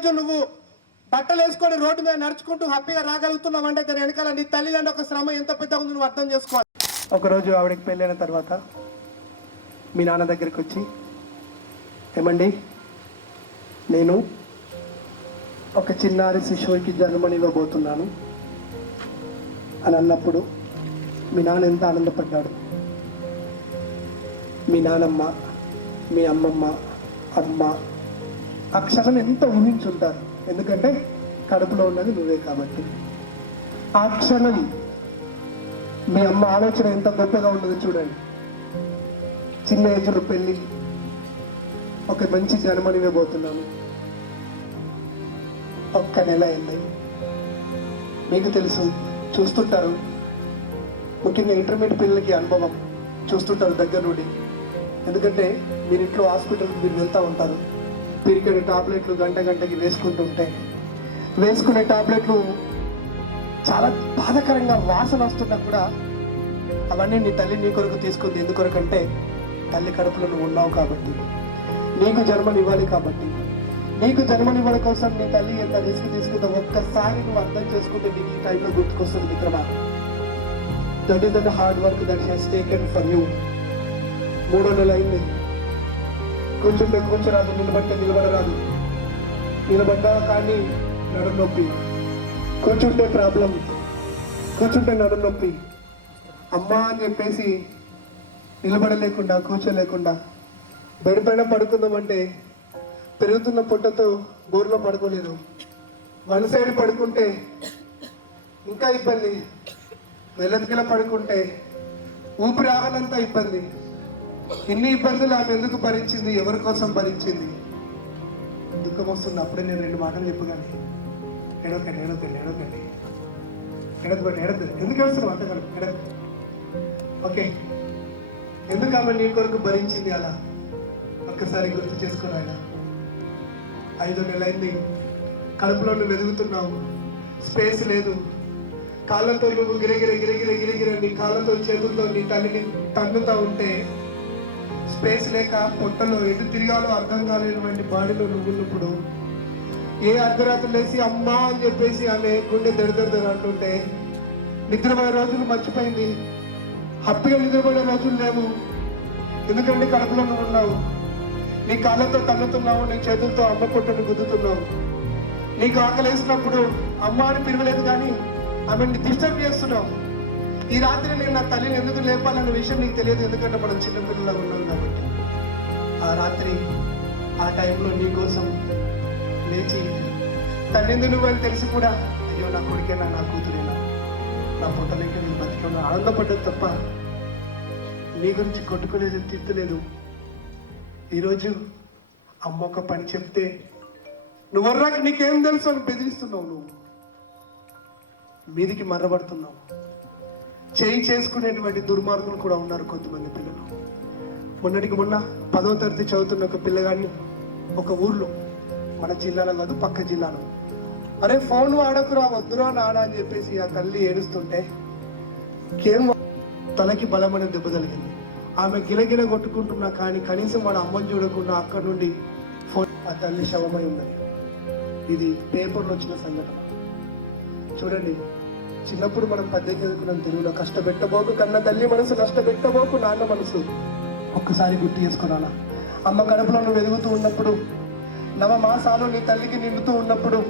ఈరోజు నువ్వు బట్టలు వేసుకొని రోడ్డు మీద నడుచుకుంటూ హ్యాపీగా రాగలుగుతున్నావు అంటే దాని వెనకాల నీ తల్లిదండ్రుల ఒక శ్రమ ఎంత పెద్దగా ఉందో నువ్వు అర్థం చేసుకోవాలి. ఒకరోజు ఆవిడకి పెళ్ళైన తర్వాత మీ నాన్న దగ్గరికి వచ్చి, ఏమండి నేను ఒక చిన్నారి శిశువుకి జన్మనివ్వబోతున్నాను అని అన్నప్పుడు మీ నాన్న ఎంత ఆనందపడ్డాడు. మీ నానమ్మ, మీ అమ్మమ్మ, అమ్మ ఆ క్షణం ఎంత ఊహించుంటారు. ఎందుకంటే కడుపులో ఉన్నది నువ్వే కాబట్టి. ఆ క్షణం మీ అమ్మ ఆలోచన ఎంత గొప్పగా ఉండదు చూడండి. చిన్న ఏజ్లో పెళ్ళి, ఒక మంచి జన్మనివ్వబోతున్నాను. ఒక్క నెల అయింది. మీకు తెలుసు, చూస్తుంటారు, ముఖ్యంగా ఇంటర్మీడియట్ పిల్లలకి అనుభవం చూస్తుంటారు దగ్గర నుండి. ఎందుకంటే మీరు ఇంట్లో హాస్పిటల్కి మీరు వెళ్తూ ఉంటారు. పిరికడి టాబ్లెట్లు గంటకి వేసుకుంటుంటే వేసుకునే టాబ్లెట్లు చాలా బాధాకరంగా వాసన వస్తున్నా కూడా అవన్నీ నీ తల్లి నీ కొరకు తీసుకుంది. ఎందుకొరకంటే తల్లి కడుపులో నువ్వు ఉన్నావు కాబట్టి, నీకు జన్మనివ్వాలి కాబట్టి. నీకు జన్మనివ్వడం కోసం నీ తల్లి ఎంత రిస్క్ తీసుకుందో ఒక్కసారి నువ్వు అర్థం చేసుకుంటే నీకు ఈ టైంలో గుర్తుకొస్తుంది మిత్రమా. That is the hard work that has taken for you. 3వ నెల అయింది. కూర్చుంటే కూర్చోరాదు, నిలబడితే నిలబడరాదు. నిలబడ్డా కానీ నడుము నొప్పి, కూర్చుంటే ప్రాబ్లం, కూర్చుంటే నడుము నొప్పి. అమ్మ అని చెప్పేసి నిలబడలేకుండా కూర్చోలేకుండా బెడ్ పైన పడుకుందామంటే పెరుగుతున్న పొట్టతో బోర్లో పడుకోలేదు. వన్ సైడ్ పడుకుంటే ఇంకా ఇబ్బంది, వెల్లతికిలా పడుకుంటే ఊపిరి ఆగనంత ఇబ్బంది. ఇన్ని ఇబ్బందులు ఆమె ఎందుకు భరించింది? ఎవరి కోసం భరించింది? దుఃఖం వస్తుంది. అప్పుడే నేను 2 మాటలు చెప్పగానే ఎడకండి ఎడకండి ఎడకండి ఎడకండి ఎడదు. ఎందుకు ఏడుస్తున్నావు అంతగాను? ఎడక. ఓకే, ఎందుకు ఆమె నీ కొరకు భరించింది అలా ఒక్కసారి గుర్తు చేసుకుని ఆయన. 5వ నెల అయింది. కడుపులో నువ్వు ఎదుగుతున్నావు, స్పేస్ లేదు. కాళ్ళతో నువ్వు గిరగిర గిరగిర గిరగిర నీ కాళ్ళతో చేతులతో నీ తల్లిని తన్నుతా ఉంటే స్పేస్ లేక పొట్టలో ఎటు తిరగాలో అర్థం కాలేనటువంటి బాడీలో నువ్వున్నప్పుడు ఏ అర్ధరాత్రి లేసి అమ్మా అని చెప్పేసి ఆమె గుండె దెడదెడదరు అంటుంటే నిద్రపోయే రోజులు మర్చిపోయింది. హ్యాపీగా నిద్రపోయే రోజులు లేవు. ఎందుకంటే కడుపులో నువ్వు ఉన్నావు. నీ కాళ్ళతో తన్నుతున్నావు, నీ చేతులతో అమ్మ పొట్టను గుద్దుతున్నావు. నీకు ఆకలేసినప్పుడు అమ్మ అని పిలవలేదు కానీ ఆమెని డిస్టర్బ్ చేస్తున్నావు. ఈ రాత్రి నేను నా తల్లిని ఎందుకు లేపాలన్న విషయం నీకు తెలియదు. ఎందుకంటే మనం చిన్నపిల్లలా ఉన్నాం కాబట్టి. ఆ రాత్రి ఆ టైంలో నీ కోసం లేచి తల్లింది నువ్వని తెలిసి కూడా అయ్యో నా కొడుకేనా, నా కూతురేనా, నా పొట్టలేక నేను బతికన్నా ఆనందపడ్డది తప్ప నీ గురించి కొట్టుకోలేదు, తిట్టలేదు. ఈరోజు అమ్మ ఒక పని చెప్తే నువ్వర్రాక నీకేం తెలుసు అని బెదిరిస్తున్నావు. నువ్వు మీదికి మర్రబడుతున్నావు. చేయి చేసుకునేటువంటి దుర్మార్గులు కూడా ఉన్నారు కొంతమంది పిల్లలు. మొన్నటికి మొన్న 10వ తరగతి చదువుతున్న ఒక పిల్లగాడిని ఒక ఊర్లో, మన జిల్లాలో కాదు పక్క జిల్లాలో, అరే ఫోన్ వాడకురా వద్దురా నాడా అని చెప్పేసి ఆ తల్లి ఏడుస్తుంటే తలకి బలమైన దెబ్బ తగిలింది. ఆమె గిలగిల కొట్టుకుంటున్నా కానీ కనీసం వాడు అమ్మని చూడకుండా అక్కడి నుండి ఫోన్, ఆ తల్లి శవమై ఉన్నది. ఇది పేపర్లో వచ్చిన సంఘటన. చూడండి, చిన్నప్పుడు మనం పద్యం చదువుకున్నాం తెలుగులో, కష్టపెట్టబోకు కన్న తల్లి మనసు, నష్టపెట్టబోకు నాన్న మనసు. ఒక్కసారి గుర్తు చేసుకున్నానా? అమ్మ కడుపులో నువ్వు ఎదుగుతూ ఉన్నప్పుడు, 9 మాసాలు నీ తల్లికి నిండుతూ ఉన్నప్పుడు,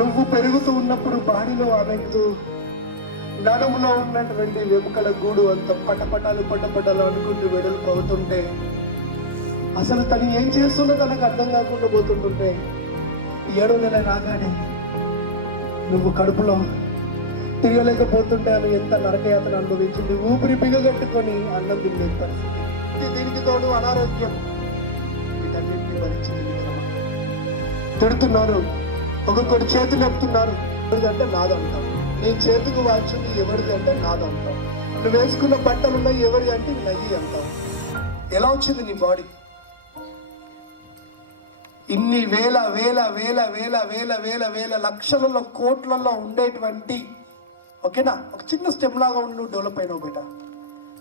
నువ్వు పెరుగుతూ ఉన్నప్పుడు బాడీలో ఆమెకు నడుములో ఉన్నటువంటి వెముకల గూడు అంత పటపటాలు అనుకుంటూ వెడల్పు అవుతుంటే అసలు తను ఏం చేస్తుందో తనకు అర్థం కాకుండా పోతుంటుంటే 7వ నెల రాగానే నువ్వు కడుపులో తిరగలేకపోతుంటే ఆమె ఎంత నరకయాతన అనుభవించింది. ఊపిరి బిగగట్టుకొని అన్నం తినలేని పరిస్థితి. దీనికి తోడు అనారోగ్యం. వీటన్నింటినీ భరించింది. తిడుతున్నారు, ఒక్కొక్కటి చేతులు చెప్తున్నారు. ఎవరిదంటే నాదంటాం. నీ చేతికి వాచింది ఎవరిది అంటే నాదంటాం. నువ్వు వేసుకున్న బట్టలు ఉన్నాయి ఎవరి అంటే నయ్యి అంటాం. ఎలా వచ్చింది నీ బాడీ? ఇన్ని వేల వేల వేల వేల వేల వేల వేల లక్షలలో కోట్లలో ఉండేటువంటి, ఓకేనా, ఒక చిన్న స్టెమ్ లాగా ఉండి డెవలప్ అయినావు బేట.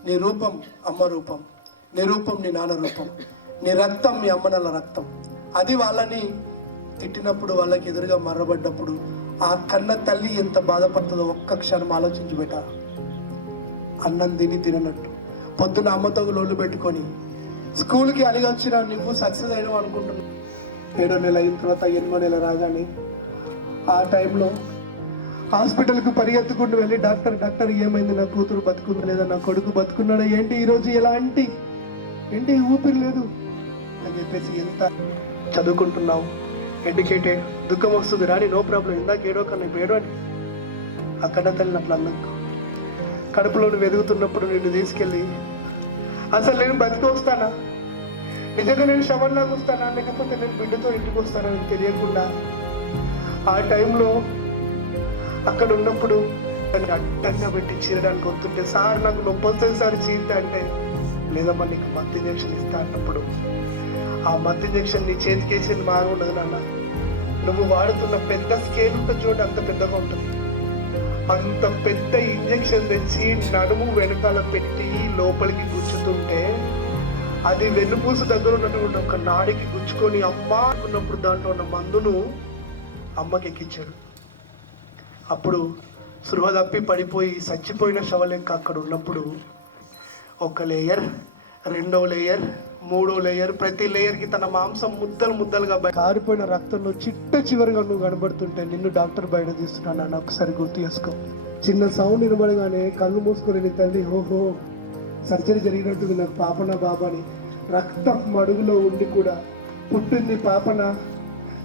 నీ రూపం అమ్మ రూపం, నీ రూపం నీ నాన్న రూపం, నీ రక్తం మీ అమ్మ నల్ల రక్తం. అది వాళ్ళని తిట్టినప్పుడు వాళ్ళకి ఎదురుగా మర్రబడ్డప్పుడు ఆ కన్న తల్లి ఎంత బాధపడుతుందో ఒక్క క్షణం ఆలోచించి బెట. అన్నం తినట్టు పొద్దున అమ్మతో లోళ్ళు పెట్టుకొని స్కూల్కి అలిగి వచ్చిన నువ్వు సక్సెస్ అయినావు అనుకుంటున్నావు. 7వ నెల అయిన తర్వాత 8వ నెల రాగానే ఆ టైంలో హాస్పిటల్కి పరిగెత్తుకుంటూ వెళ్ళి డాక్టర్ ఏమైంది, నా కూతురు బతుకుందా లేదా, నా కొడుకు బతుకున్నాడా, ఏంటి ఈరోజు ఏంటి ఊపిరి లేదు అని చెప్పేసి ఎంత చదువుకుంటున్నావు, ఎడ్యుకేటెడ్, దుఃఖం వస్తుంది రాని, నో ప్రాబ్లం, ఇందాక ఏడో కన్నా ఇప్పుడు ఏడో అని అక్కడ తల్లినట్లు అన్నందుకు కడుపులో నువ్వు ఎదుగుతున్నప్పుడు నిన్ను తీసుకెళ్ళి అసలు నేను బతికి వస్తానా, నిజంగా నేను శవంలాగా వస్తానా, లేకపోతే నేను బిడ్డతో ఇంటికి వస్తానని తెలియకుండా ఆ టైంలో అక్కడ ఉన్నప్పుడు దాన్ని అడ్డంగా పెట్టి చీరడానికి వస్తుంటే, సార్ నాకు నొప్పి వస్తుంది సార్ చీరితే అంటే, లేదమ్మా నీకు మత్తు ఇంజక్షన్ ఇస్తా అన్నప్పుడు ఆ మత్తు ఇంజక్షన్ నీ చేతికేసేది మాగా ఉండదు నాన్న, నువ్వు వాడుతున్న పెద్ద స్కేల్ ఉంటుంది చూడండి, అంత పెద్దగా ఉంటుంది, అంత పెద్ద ఇంజక్షన్ తెచ్చి నడుము వెనకాల పెట్టి లోపలికి గుచ్చుతుంటే అది వెన్నుపూస దగ్గర ఉన్నటువంటి ఒక నాడికి గుచ్చుకొని అమ్మా అనుకున్నప్పుడు దాంట్లో ఉన్న మందును అమ్మకి ఎక్కించాడు. అప్పుడు సృహ తప్పి పడిపోయి చచ్చిపోయిన శవలెక్క అక్కడ ఉన్నప్పుడు ఒక లేయర్, 2వ లేయర్, 3వ లేయర్, ప్రతి లేయర్కి తన మాంసం ముద్దలుగా కారిపోయిన రక్తంలో చివరిగా నువ్వు కనబడుతుంటే నిన్ను డాక్టర్ బయట తీస్తున్నాను అని ఒకసారి గుర్తు చేసుకో. చిన్న సౌండ్ వినబడగానే కళ్ళు మూసుకొని నీ తల్లి ఓహో సర్జరీ జరిగినట్టుంది నాకు పాపన బాబాని, రక్తం మడుగులో ఉండి కూడా పుట్టింది పాపన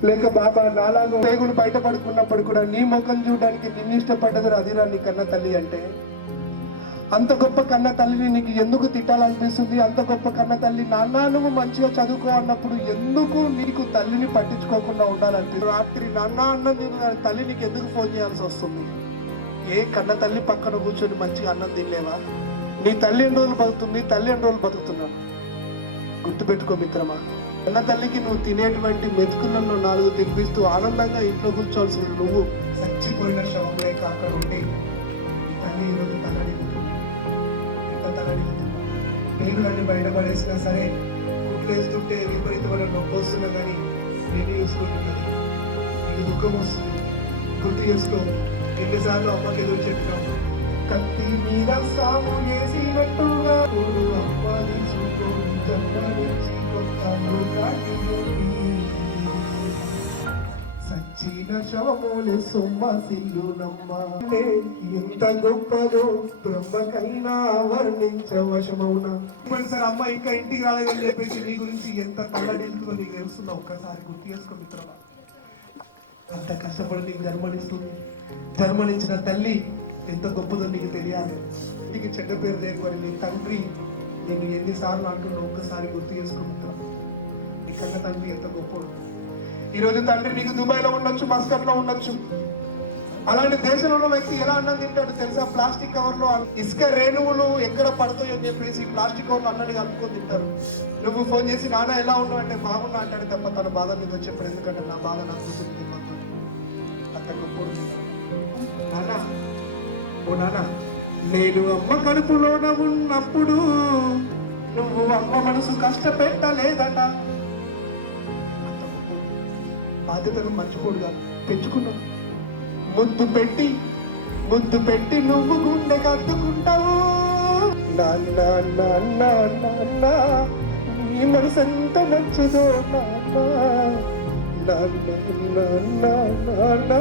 లేక బాబా నాలాగా పేగులు బయటపడుకున్నప్పుడు కూడా నీ ముఖం చూడడానికి నిన్ను ఇష్టపడ్డది అదిరా నీ కన్న తల్లి అంటే. అంత గొప్ప కన్న తల్లిని నీకు ఎందుకు తిట్టాలనిపిస్తుంది? అంత గొప్ప కన్న తల్లి నాన్న నువ్వు మంచిగా చదువుకో అన్నప్పుడు ఎందుకు నీకు తల్లిని పట్టించుకోకుండా ఉండాలనిపిస్తుంది? రాత్రి నాన్న అన్నం తిన తల్లి నీకు ఎందుకు ఫోన్ చేయాల్సి వస్తుంది? ఏ కన్న తల్లి పక్కన కూర్చొని మంచిగా అన్నం తినలేవా? నీ తల్లి ఎన్ని రోజులు బతుకుతుంది, తల్లి ఎన్ని రోజులు బతుకుతున్నాడు? గుర్తుపెట్టుకో మిత్రమా, కన్న తల్లికి నువ్వు తినేటువంటి మెతుకులను 4 తినిపిస్తూ ఆనందంగా ఇంట్లో కూర్చోవలసిన నువ్వు చచ్చిపోయిన శవం లేక అక్కడ ఉండి తల్లి ఈరోజు పేగులన్నీ బయటపడేసినా సరే కుట్లేస్తుంటే విపరీతమైన నొప్పి వస్తున్నా కానీ నేను చూసుకుంటున్నది నీకు దుఃఖం వస్తుంది. గుర్తు చేసుకో, ఎన్నిసార్లు అమ్మకి ఎదురు చెప్పినావు, కత్తి మీద సాము వేసినట్టుగా అమ్మ తీసుకొని జన్మనిచ్చి సచ్చిన శవమోలే సొమ్మసిల్లునమ్మ, ఎంత గొప్పదో బ్రహ్మకైనా వర్ణించవశమౌనా. ఇప్పుడు సార్ అమ్మ ఇంకా ఇంటికి రాలేదని చెప్పేసి నీ గురించి ఎంత తల్లడిల్తుందో నీకు తెలుస్తుందో ఒక్కసారి గుర్తు చేసుకో మిత్రమా. అంత కష్టపడి నీకు జన్మనిచ్చిన తల్లి ఎంత గొప్పదో నీకు తెలియాలి. ఇంటికి చెడ్డ పేరు లేకపోయి నీ తండ్రి నేను ఎన్నిసార్లు అంటున్నా ఒక్కసారి గుర్తు చేసుకుంటున్నా. నీ కన్న తండ్రి ఎంత గొప్పడు. ఈరోజు తండ్రి నీకు దుబాయ్లో ఉండొచ్చు, మస్కట్లో ఉండొచ్చు, అలాంటి దేశంలో ఉన్న వ్యక్తి ఎలా అన్నం తింటాడు తెలుసా? ప్లాస్టిక్ కవర్లో ఇసుక రేణువులు ఎక్కడ పడతాయో అని చెప్పేసి ప్లాస్టిక్ కవర్లో అన్నది కలుపుకొని తింటారు. నువ్వు ఫోన్ చేసి నాన్న ఎలా ఉన్నావు అంటే బాగున్నా అంటాడు తప్ప తన బాధ నీకు చెప్పాడు. ఎందుకంటే నా బాధ నా కూతురు తెలియదు. అంత గొప్పడు నాన్న. ఓ నాన్న, నేను అమ్మ కడుపులోన ఉన్నప్పుడు నువ్వు అమ్మ మనసు కష్టపెట్టలేదట. బాధ్యతను మర్చిపోడుగా పెంచుకున్నావు. ముద్దు పెట్టి నువ్వు గుండె కత్తుకుంటావు. నాన్న నాన్న నాన్న నీ మనసు ఎంత నచ్చదో నాన్న నాన్న నాన్న.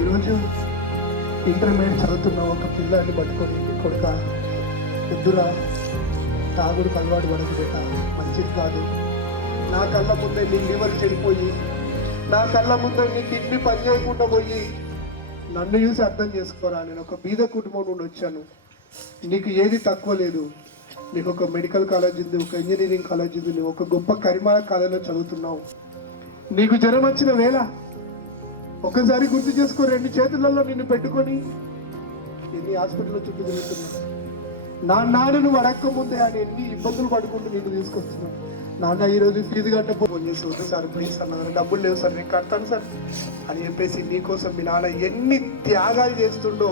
ఈరోజు ఇంటర్మీడియట్ చదువుతున్న ఒక పిల్లాన్ని పట్టుకొని కొడుక వద్దురా, తాగుడుకు అలవాటు పడకు బేట, మంచిది కాదు. నా కళ్ళ ముందే నీ లివర్ చెడిపోయి, నా కళ్ళ ముందే నీ కిడ్నీ పని చేయకుండా పోయి నన్ను చూసి అర్థం చేసుకోరా. నేను ఒక బీద కుటుంబం నుండి వచ్చాను, నీకు ఏది తక్కువ లేదు. నీకు ఒక మెడికల్ కాలేజ్ ఉంది, ఒక ఇంజనీరింగ్ కాలేజ్ ఉంది, నువ్వు ఒక గొప్ప కరిమాల కాలేజీలో చదువుతున్నావు. నీకు జ్వరం వచ్చిన వేళ ఒకసారి గుర్తు చేసుకో, 2 చేతులలో నిన్ను పెట్టుకొని ఎన్ని హాస్పిటల్లో చుట్టూ తిరుగుతున్నావు. నాన్న నువ్వు అడక్క ముందే ఆయన ఎన్ని ఇబ్బందులు పడుకుంటూ నిన్ను తీసుకొస్తున్నావు. నాన్న ఈరోజు ఫీజు కట్టకపోతే చేసి వద్దు సార్ ప్లీజ్ అన్నారు, డబ్బులు లేవు సార్ నేను కడతాను సార్ అని చెప్పేసి నీకోసం మీ నాన్న ఎన్ని త్యాగాలు చేస్తుండో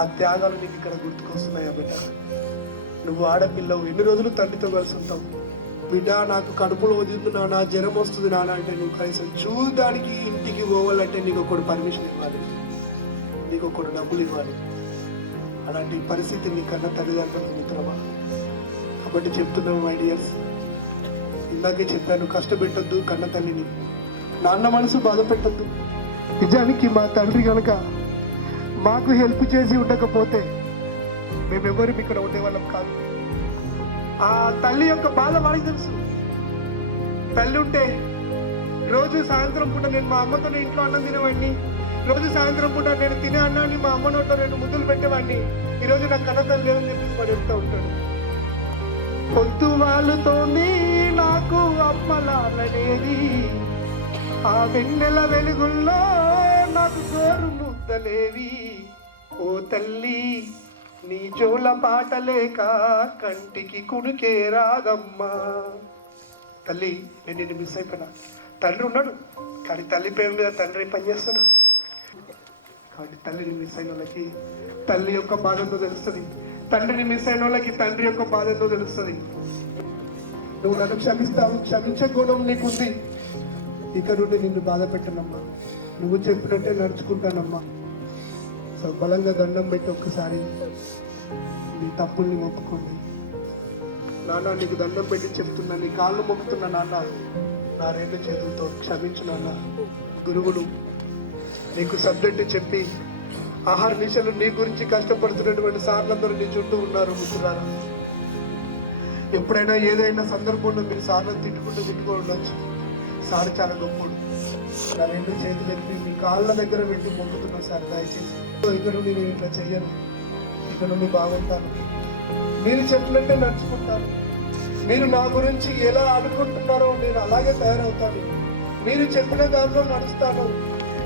ఆ త్యాగాలు నీకు ఇక్కడ గుర్తుకొస్తున్నాయా బిడ్డ. నువ్వు ఆడపిల్లవు, ఎన్ని రోజులు తండ్రితో కలిసి ఉంటావు. బిడ్డ నాకు కడుపులో వదిలింది నాన్న, జ్వరం వస్తుంది నాన్న అంటే నువ్వు కనీసం చూడడానికి ఇంటికి పోవాలంటే నీకు ఒకడు పర్మిషన్ ఇవ్వాలి, నీకు ఒకడు డబ్బులు ఇవ్వాలి. అలాంటి పరిస్థితి నీ కన్నా తల్లిదండ్రులు మిత్రమా. కాబట్టి చెప్తున్నాను మై డియర్స్, ఇందాకే చెప్పాను, కష్టపెట్టొద్దు కన్న తల్లిని, నాన్న మనసు బాధ పెట్టద్దు. నిజానికి మా తండ్రి కనుక మాకు హెల్ప్ చేసి ఉండకపోతే మేమెవరు ఇక్కడ ఉండేవాళ్ళం కాదు. ఆ తల్లి యొక్క బాధ వాడికి తెలుసు. తల్లి ఉంటే రోజు సాయంత్రం పూట నేను మా అమ్మతో ఇంట్లో అన్నం తినేవాడిని, రోజు సాయంత్రం పూట నేను తినే అన్నాన్ని మా అమ్మ నోట్లో 2 ముద్దులు పెట్టేవాడిని. ఈరోజు నాకు కన్న తల్లి లేదని చెప్పేసి వాడు చెప్తూ ఉంటాడు. పొద్దు వాళ్ళతోనే నాకు అమ్మలాలనేది, ఆ వెన్నెల వెలుగుల్లో నాకు గోరు ముద్దలేవి. ఓ తల్లి నీ జోల పాటలేక కంటికి కునుకే రాదమ్మా. తల్లి నేను నిన్ను మిస్ అయిపోయినా. తండ్రి ఉన్నాడు కానీ తల్లి పేరు మీద తండ్రి పనిచేస్తాడు. కాబట్టి తల్లిని మిస్ అయిన వాళ్ళకి తల్లి యొక్క బాధతో తెలుస్తుంది, తండ్రిని మిస్ అయిన వాళ్ళకి తండ్రి యొక్క బాధతో తెలుస్తుంది. నువ్వు నన్ను క్షమిస్తావు, క్షమించే గుణం నీకుంది. ఇక నుండి నిన్ను బాధ పెట్టనమ్మా, నువ్వు చెప్పినట్టే నడుచుకుంటానమ్మా. సో బలంగా దండం పెట్టి ఒక్కసారి నీ తప్పుల్ని మొక్కుకోండి. నాన్న నీకు దండం పెట్టి చెప్తున్నా, నీ కాళ్ళు మొక్కుతున్నా నాన్న, నా 2 చేతులతో క్షమించు నాన్న. గురువులు నీకు సబ్జెక్టు చెప్పి ఆహార నిశలు నీ గురించి కష్టపడుతున్నటువంటి సార్లందరూ నీ చుట్టూ ఉన్నారు. మిత్రులారా, ఎప్పుడైనా ఏదైనా సందర్భంలో మీరు సార్లను తిట్టుకుంటూ ఉండొచ్చు. సార్ చాలా గొప్పడు. నా 2 చేతులు ఎత్తి మీ కాళ్ళ దగ్గర పెట్టి మొక్కుతున్నా సార్, దయచేసి ఇక నుండి నేను ఇట్లా చెయ్యను, ఇక నుండి బాగుంటాను, మీరు చెప్పినట్టే నడుచుకుంటాను, మీరు నా గురించి ఎలా అనుకుంటున్నారో నేను అలాగే తయారవుతాను, మీరు చెప్పిన దాంట్లో నడుస్తాను.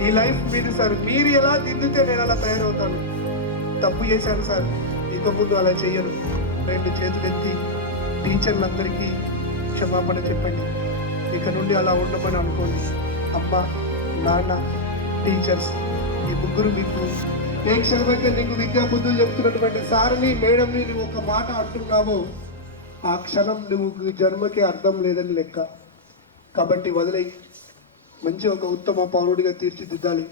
ఈ లైఫ్ మీది సార్, మీరు ఎలా దిద్దితే నేను అలా తయారవుతాను. తప్పు చేశాను సార్, ఇక ముందు అలా చెయ్యను. 2 చేతులు ఎత్తి టీచర్లందరికీ క్షమాపణ చెప్పండి. ఇక నుండి అలా ఉండమని అనుకోండి. అమ్మ, నాన్న, టీచర్స్ ఈ ముగ్గురు మీకు ఏ క్షణమైతే నీకు విద్యా బుద్ధులు చెప్తున్నటువంటి సార్ని మేడంని నువ్వు ఒక మాట అంటున్నావో ఆ క్షణం నువ్వు జన్మకి అర్థం లేదని లెక్క. కాబట్టి వదిలేయి, మంచి ఒక ఉత్తమ పౌరుడిగా తీర్చిదిద్దాలి.